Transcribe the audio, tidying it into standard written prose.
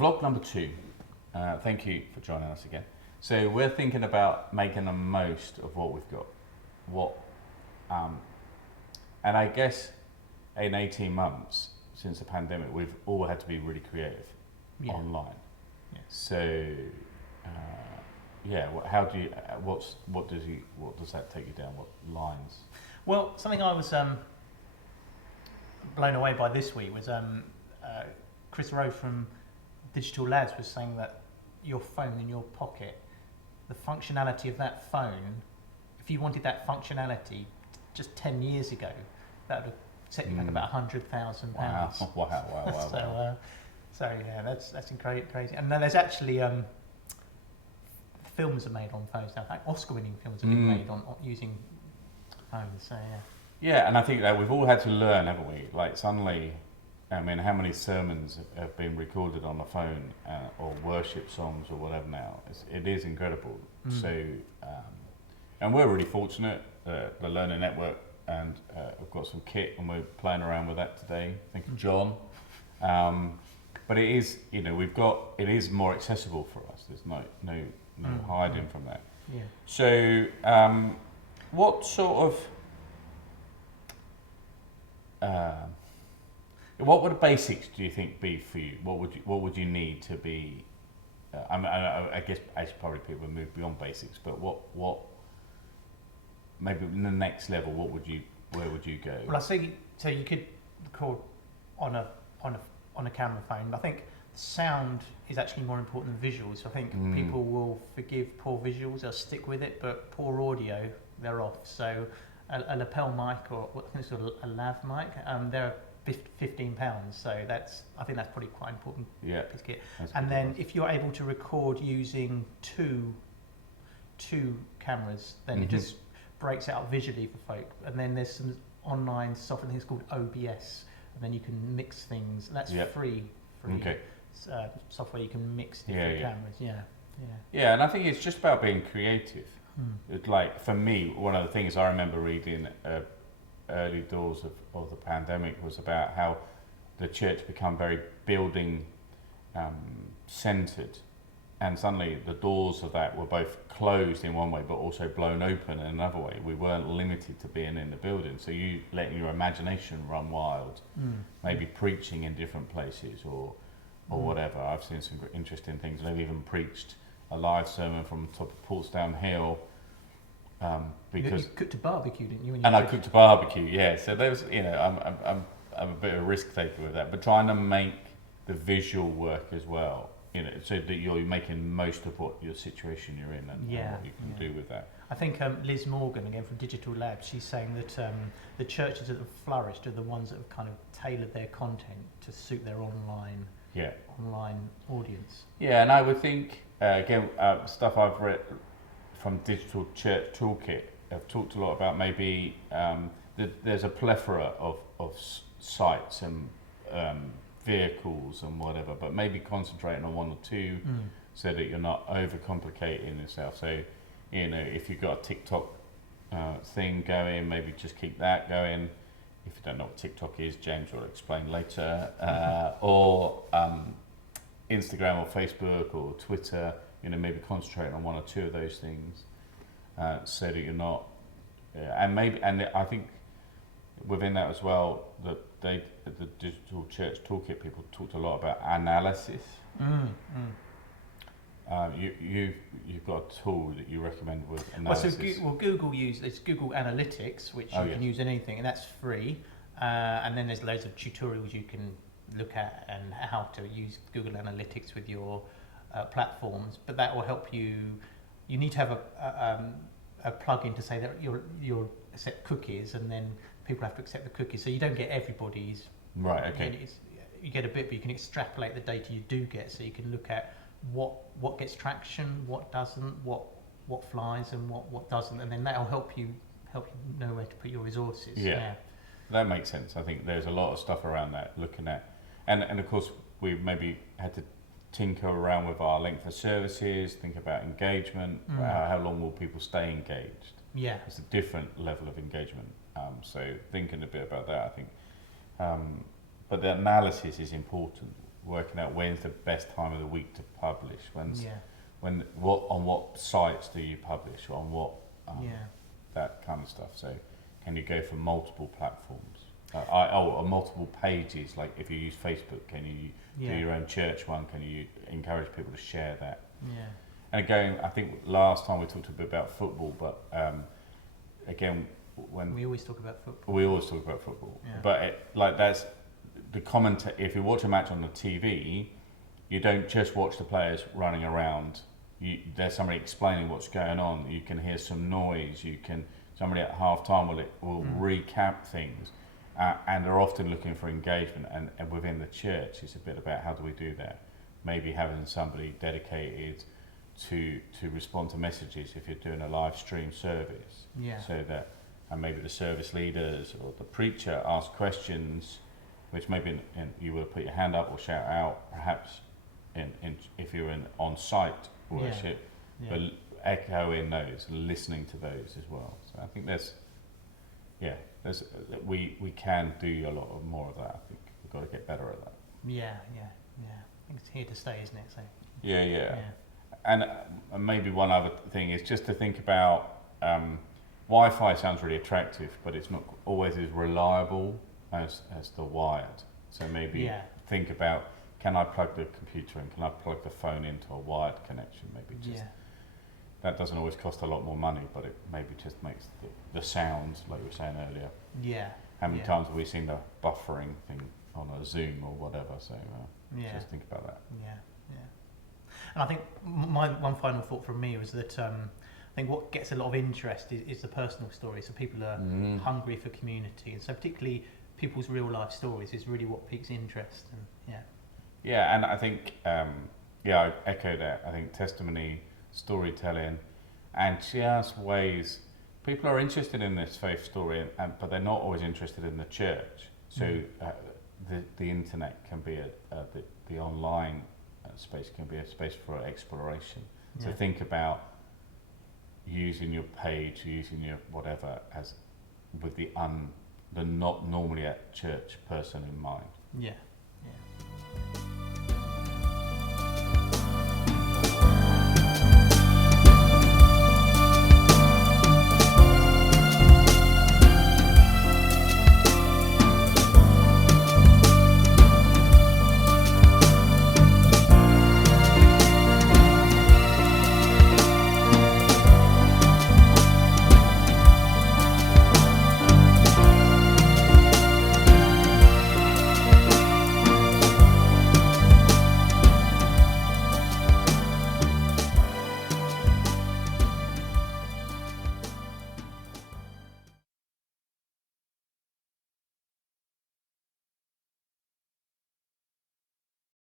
vlog number 2. Thank you for joining us again. So we're thinking about making the most of what we've got. And I guess in 18 months since the pandemic, we've all had to be really creative online. Yeah. So, what does that take you down? What lines? Well, something I was blown away by this week was Chris Rowe from Digital Labs was saying that your phone in your pocket, the functionality of that phone, if you wanted that functionality just 10 years ago, that would have set you back about £100,000. Wow. So yeah, that's crazy. And then there's actually films are made on phones now. Like Oscar-winning films have been made on using phones. So yeah. Yeah, and I think that we've all had to learn, haven't we? Like suddenly, I mean, how many sermons have been recorded on the phone or worship songs or whatever now? It is incredible. So, and we're really fortunate, the Learning Network, and we've got some kit and we're playing around with that today. Thank you, John. But it is, it is more accessible for us. There's no hiding from that. Yeah. So, what sort of what would the basics do you think be for you? What would you need to be? I guess probably people would move beyond basics, but what maybe in the next level? Where would you go? Well, I see. So you could record on a camera phone. I think sound is actually more important than visuals. I think people will forgive poor visuals; they'll stick with it, but poor audio, they're off. So a lapel mic or I think it's a lav mic, they're £15. So I think that's probably quite important. Yeah. Piece of kit. And then if you're able to record using two cameras, then it just breaks it out visually for folk. And then there's some online software, things called OBS, and then you can mix things. And that's free software. You can mix different cameras. Yeah, and I think it's just about being creative. It's like for me, one of the things I remember reading early doors of the pandemic was about how the church become very building centered, and suddenly the doors of that were both closed in one way but also blown open in another way. We weren't limited to being in the building, so you letting your imagination run wild, maybe preaching in different places or whatever. I've seen some interesting things. They've even preached a live sermon from the top of Portsdown Hill. Because you cooked a barbecue, didn't you? I cooked a barbecue, yeah. So there was, I'm a bit of a risk taker with that, but trying to make the visual work as well, so that you're making most of what your situation you're in and what you can do with that. I think Liz Morgan, again from Digital Labs, she's saying that the churches that have flourished are the ones that have kind of tailored their content to suit their online audience. Yeah, and I would think again, stuff I've read from Digital Church Toolkit, I've talked a lot about maybe there's a plethora of sites and vehicles and whatever, but maybe concentrating on one or two so that you're not overcomplicating yourself. So, if you've got a TikTok thing going, maybe just keep that going. If you don't know what TikTok is, James will explain later. Or Instagram or Facebook or Twitter, maybe concentrating on one or two of those things, so that you're not, and I think within that as well, that the Digital Church Toolkit people talked a lot about analysis. You've got a tool that you recommend with analysis. Google it's Google Analytics, which you can use in anything, and that's free. And then there's loads of tutorials you can look at and how to use Google Analytics with your platforms, but that will help you. You need to have a plugin to say that you'll accept cookies, and then people have to accept the cookies, so you don't get everybody's. Right. Okay. You get a bit, but you can extrapolate the data you do get, so you can look at what gets traction, what doesn't, what flies, and what doesn't, and then that'll help you know where to put your resources. Yeah. That makes sense. I think there's a lot of stuff around that looking at, and of course we've maybe had to tinker around with our length of services, think about engagement, how long will people stay engaged. Yeah, it's a different level of engagement. So thinking a bit about that, I think. But the analysis is important. working out when's the best time of the week to publish. Yeah. On what sites do you publish? On what that kind of stuff. So can you go for multiple platforms? Or multiple pages? Like if you use Facebook, can you do your own church one? Can you encourage people to share that? Yeah. And again, I think last time we talked a bit about football, but again, when we always talk about football. Yeah. But that's the comment. If you watch a match on the TV, you don't just watch the players running around. There's somebody explaining what's going on. You can hear some noise. Somebody at half time will recap things, and they're often looking for engagement. And within the church, it's a bit about how do we do that? Maybe having somebody dedicated to respond to messages if you're doing a live stream service. Yeah. So that, and maybe the service leaders or the preacher ask questions, which maybe you will put your hand up or shout out, perhaps if you're in on-site worship, but echoing those, listening to those as well. So I think we can do a lot more of that. I think we've got to get better at that. Yeah. I think it's here to stay, isn't it? So. Yeah. And maybe one other thing is just to think about Wi-Fi sounds really attractive, but it's not always as reliable as the wired. So maybe think about, can I plug the computer in? Can I plug the phone into a wired connection? Maybe just that doesn't always cost a lot more money, but it maybe just makes the sounds, like you were saying earlier. Yeah. How many times have we seen the buffering thing on a Zoom or whatever? So just think about that. Yeah. And I think my one final thought from me was that I think what gets a lot of interest is the personal story. So people are hungry for community, and so particularly people's real life stories is really what piques interest. And and I think I echo that. I think testimony, storytelling, and just ways people are interested in this faith story, but they're not always interested in the church. So the internet can be the online space can be a space for exploration. So think about using your page, using your whatever as with the not normally at church person in mind. Yeah.